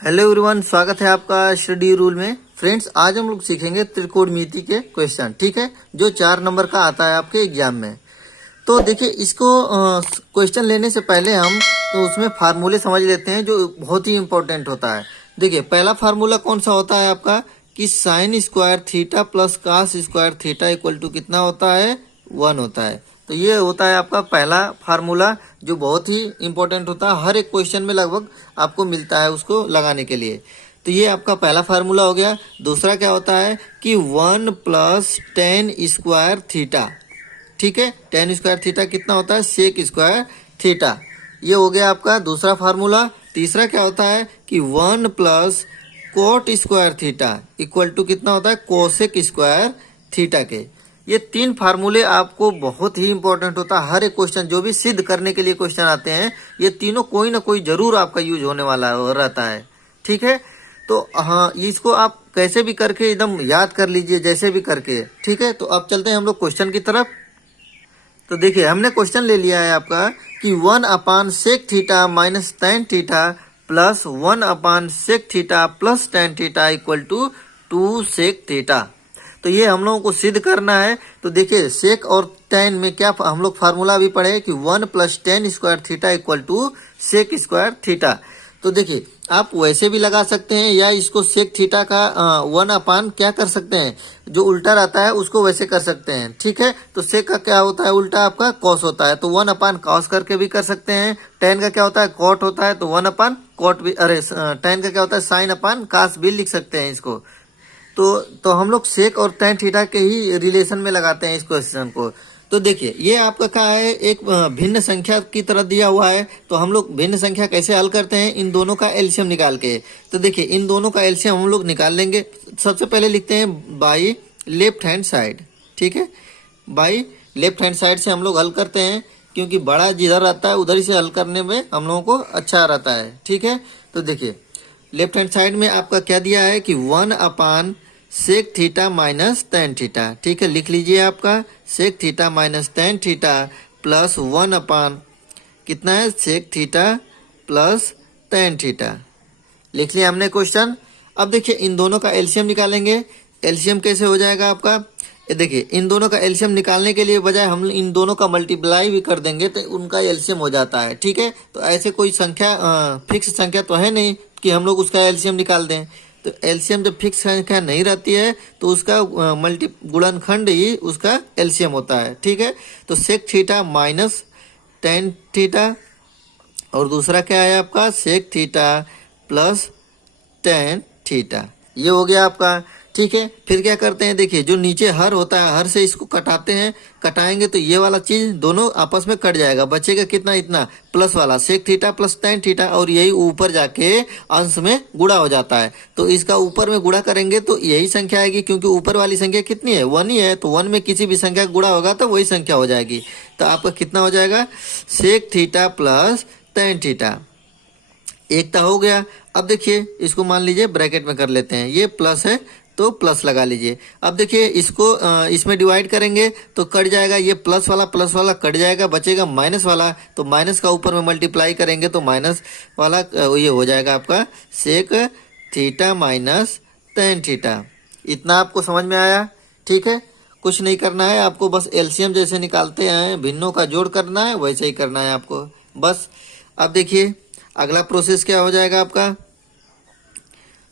Hello everyone, स्वागत है आपका स्टडी रूल में। फ्रेंड्स, आज हम लोग सीखेंगे त्रिकोणमिति के क्वेश्चन, ठीक है, जो 4 नंबर का आता है आपके एग्जाम में। तो देखिए, इसको क्वेश्चन लेने से पहले हम तो उसमें फार्मूले समझ लेते हैं जो बहुत ही इंपॉर्टेंट होता है। देखिए, पहला फार्मूला कौन सा होता है आपका कि sine square theta plus cos square theta equal to कितना होता है, 1 होता है। तो ये होता है आपका पहला फार्मूला जो बहुत ही इंपॉर्टेंट होता है, हर एक क्वेश्चन में लगभग आपको मिलता है उसको लगाने के लिए। तो ये आपका पहला फार्मूला हो गया। दूसरा क्या होता है कि 1 प्लस टेन स्क्वायर थीटा, ठीक है, टेन स्क्वायर थीटा कितना होता है, सेक स्क्वायर थीटा। ये हो गया आपका दूसरा फार्मूला। तीसरा क्या होता है कि 1 plus cot square theta equal to कितना होता है, कोसेक स्क्वायर थीटा के। ये 3 फार्मूले आपको बहुत ही इंपॉर्टेंट होता है। हर एक क्वेश्चन जो भी सिद्ध करने के लिए क्वेश्चन आते हैं, ये तीनों कोई ना कोई जरूर आपका यूज होने वाला रहता है, ठीक है। तो हाँ, इसको आप कैसे भी करके एकदम याद कर लीजिए, जैसे भी करके, ठीक है। तो अब चलते हैं हम लोग क्वेश्चन की तरफ। तो देखिए, हमने क्वेश्चन ले लिया है आपका कि 1 upon sec theta minus ten theta plus 1 upon sec theta plus ten theta equal to 2 sec theta. तो ये हम लोगों को सिद्ध करना है। तो देखिए, सेक और टेन में क्या हम लोग फार्मूला भी पढ़े कि 1 plus ten square theta equal to sec square theta. तो देखिए, आप वैसे भी लगा सकते हैं या इसको सेक थीटा का 1 अपान क्या कर सकते हैं, जो उल्टा रहता है उसको वैसे कर सकते हैं, ठीक है। तो सेक का क्या होता है, उल्टा आपका कॉस होता है, तो 1 अपान कॉस करके भी कर सकते हैं। टेन का क्या होता है, कॉट होता है, तो 1 अपान कॉट भी, टेन का क्या होता है, साइन अपान कास भी लिख सकते हैं इसको। तो हम लोग सेक और टेन थीटा के ही रिलेशन में लगाते हैं इस क्वेश्चन को। तो देखिए, ये आपका क्या है, एक भिन्न संख्या की तरह दिया हुआ है। तो हम लोग भिन्न संख्या कैसे हल करते हैं, इन दोनों का एलसीएम निकाल के। तो देखिए, इन दोनों का एलसीएम हम लोग निकाल लेंगे। सबसे पहले लिखते हैं बाई लेफ्ट हैंड साइड, ठीक है। बाई लेफ्ट हैंड साइड से हम लोग हल करते हैं, क्योंकि बड़ा जिधर रहता है उधर ही से हल करने में हम लोगों को अच्छा रहता है, ठीक है। तो देखिए, लेफ्ट हैंड साइड में आपका क्या दिया है कि 1 upon sec theta minus ten theta, ठीक है, लिख लीजिए आपका sec theta minus ten theta plus 1 upon कितना है, sec theta plus ten theta. लिख लिया हमने क्वेश्चन। अब देखिए, इन दोनों का एलसीएम निकालेंगे। एलसीएम कैसे हो जाएगा आपका, ये देखिए, इन दोनों का एलसीएम निकालने के लिए बजाय हम इन दोनों का मल्टीप्लाई भी कर देंगे तो उनका एलसीएम हो जाता है, ठीक है। तो ऐसे कोई संख्या फिक्स संख्या तो है नहीं कि हम लोग उसका एलसीएम निकाल दें। तो एलसीएम जब फिक्स संख्या नहीं रहती है तो उसका मल्टी गुणनखंड ही उसका एलसीएम होता है, ठीक है। तो sec theta minus ten theta और दूसरा क्या है आपका, sec theta plus ten theta. ये हो गया आपका, ठीक है। फिर क्या करते हैं, देखिए, जो नीचे हर होता है, हर से इसको कटाते हैं। कटाएंगे तो ये वाला चीज दोनों आपस में कट जाएगा, बचेगा कितना, इतना प्लस वाला sec theta plus ten theta, और यही ऊपर जाके अंश में गुणा हो जाता है। तो इसका ऊपर में गुणा करेंगे तो यही संख्या आएगी, क्योंकि ऊपर वाली संख्या कितनी है, 1 ही है। तो 1 में किसी भी संख्या गुणा होगा तो वही संख्या हो जाएगी। तो आपका कितना हो जाएगा, sec theta plus ten theta. एकता हो गया। अब देखिए, इसको मान लीजिए ब्रैकेट में कर लेते हैं, ये प्लस है तो प्लस लगा लीजिए। अब देखिए, इसको इसमें डिवाइड करेंगे तो कट जाएगा, ये प्लस वाला कट जाएगा, बचेगा माइनस वाला। तो माइनस का ऊपर में मल्टीप्लाई करेंगे तो माइनस वाला ये हो जाएगा आपका sec theta minus ten theta. इतना आपको समझ में आया, ठीक है। कुछ नहीं करना है आपको, बस एलसीएम जैसे निकालते हैं, भिन्नों का जोड़ करना है, वैसे ही करना है आपको बस। अब देखिए, अगला प्रोसेस क्या हो जाएगा आपका।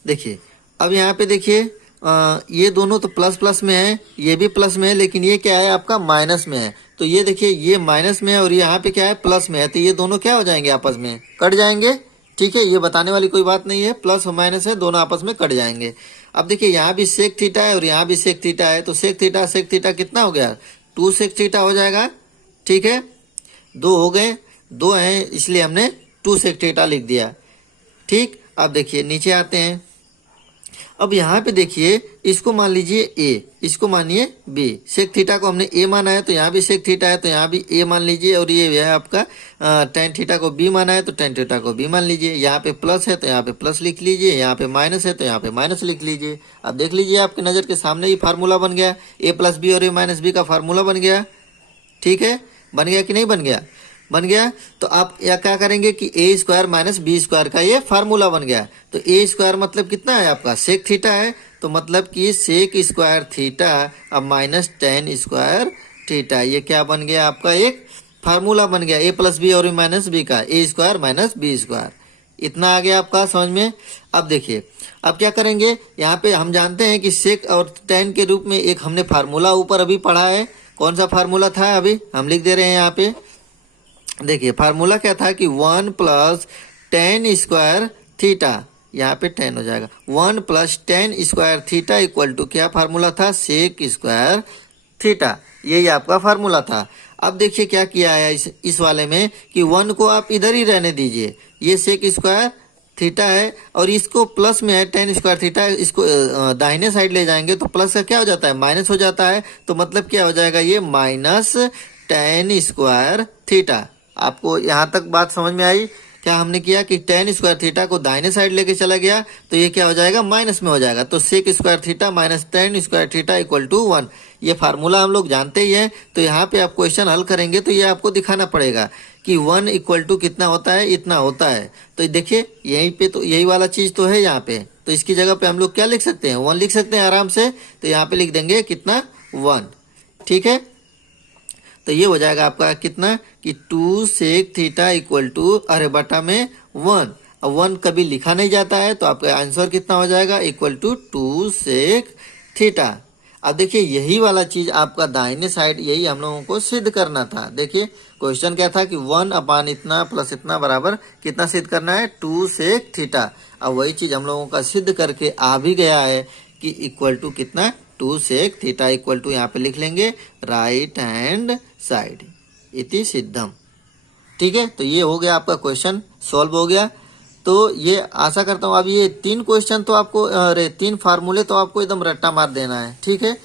देखिए, अब यहाँ पे देखिए, ये दोनों तो प्लस प्लस में है, ये भी प्लस में है, लेकिन ये क्या है आपका माइनस में है। तो ये देखिए, ये माइनस में है और यहाँ पे क्या है, प्लस में है। तो ये दोनों क्या हो जाएंगे, आपस में कट जाएंगे, ठीक है। ये बताने वाली कोई बात नहीं है, प्लस और माइनस है, दोनों आपस में कट जाएंगे। अब देखिए, यहाँ भी सेक थीटा है और यहाँ भी सेक थीटा है। तो सेक थीटा कितना हो गया, 2 सेक थीटा हो जाएगा, ठीक है। 2 हो गए, 2 हैं इसलिए हमने 2 सेक थीटा लिख दिया, ठीक। अब देखिए, नीचे आते हैं। अब यहाँ पे देखिए, इसको मान लीजिए ए, इसको मानिए बी। सेक थीटा को हमने ए माना है तो यहाँ भी सेक थीटा है तो यहाँ भी ए मान लीजिए, और ये है आपका टेन थीटा को बी माना है तो टेन थीटा को बी मान लीजिए। यहाँ पे प्लस है तो यहाँ पे प्लस लिख लीजिए, यहाँ पे माइनस है तो यहाँ पे माइनस लिख लीजिए। अब देख लीजिए, आपके नज़र के सामने ही फार्मूला बन गया, ए प्लस बी और ए माइनस बी का फार्मूला बन गया, ठीक है। बन गया कि नहीं बन गया, बन गया। तो आप या क्या करेंगे कि ए स्क्वायर माइनस बी स्क्वायर का ये फार्मूला बन गया। तो ए स्क्वायर मतलब कितना है आपका सेक थीटा है, तो मतलब कि सेक स्क्वायर थीटा अब माइनस टेन स्क्वायर थीटा, ये क्या बन गया आपका एक फार्मूला बन गया ए प्लस बी और माइनस बी का, ए स्क्वायर माइनस बी स्क्वायर। इतना आ गया आपका समझ में। अब देखिए अब क्या करेंगे, यहाँ पे हम जानते हैं कि सेक और टेन के रूप में एक हमने फार्मूला ऊपर अभी पढ़ा है। कौन सा फार्मूला था अभी हम लिख दे रहे हैं यहाँ पे। देखिए फार्मूला क्या था कि 1 प्लस टेन स्क्वायर थीटा, यहाँ पे 10 हो जाएगा, 1 plus ten square theta equal to क्या फार्मूला था, सेक स्क्वायर थीटा, यही आपका फार्मूला था। अब देखिए क्या किया है इस वाले में कि 1 को आप इधर ही रहने दीजिए, ये सेक स्क्वायर थीटा है और इसको प्लस में है टेन स्क्वायर थीटा, इसको दाहिने साइड ले जाएंगे तो प्लस का क्या हो जाता है, माइनस हो जाता है। तो मतलब क्या हो जाएगा, ये माइनस टेन स्क्वायर थीटा। आपको यहाँ तक बात समझ में आई। क्या हमने किया कि टेन स्क्वायर थीटा को दाहिने साइड लेके चला गया तो ये क्या हो जाएगा, माइनस में हो जाएगा। तो sec square theta minus ten square theta equal to 1, ये फार्मूला हम लोग जानते ही हैं। तो यहाँ पे आप क्वेश्चन हल करेंगे तो ये आपको दिखाना पड़ेगा कि 1 इक्वल टू कितना होता है, इतना होता है। तो देखिए यहीं पे तो यही वाला चीज तो है यहाँ पे, तो इसकी जगह पे हम लोग क्या लिख सकते हैं, 1 लिख सकते हैं आराम से। तो यहाँ पे लिख देंगे कितना, 1, ठीक है। तो ये हो जाएगा आपका कितना कि 2 सेक थीटा इक्वल टू, अरे बटा में 1, अब 1 कभी लिखा नहीं जाता है तो आपका आंसर कितना हो जाएगा, इक्वल टू 2 सेक थीटा। अब देखिए यही वाला चीज आपका दाहिने साइड, यही हम लोगों को सिद्ध करना था। देखिए क्वेश्चन क्या था कि 1 अपान इतना प्लस इतना बराबर कितना सिद्ध करना है, 2 सेक थीटा। अब वही चीज हम लोगों का सिद्ध करके आ भी गया है कि इक्वल टू कितना, 2 सेक थीटा इक्वल टू, यहाँ पे लिख लेंगे राइट हैंड साइड इति सिद्धम, ठीक है। तो ये हो गया आपका क्वेश्चन सॉल्व हो गया। तो ये आशा करता हूँ अब ये 3 क्वेश्चन तो आपको, अरे 3 फार्मूले तो आपको एकदम रट्टा मार देना है, ठीक है।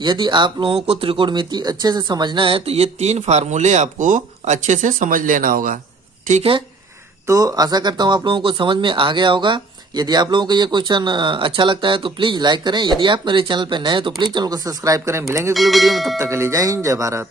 यदि आप लोगों को त्रिकोणमिति अच्छे से समझना है तो ये 3 फार्मूले आपको अच्छे से समझ लेना होगा, ठीक है। तो आशा करता हूँ आप लोगों को समझ में आ गया होगा। यदि आप लोगों को ये क्वेश्चन अच्छा लगता है तो प्लीज़ लाइक करें। यदि आप मेरे चैनल पर नए हैं तो प्लीज़ चैनल को सब्सक्राइब करें। मिलेंगे अगले वीडियो में, तब तक के लिए जय हिंद जय भारत।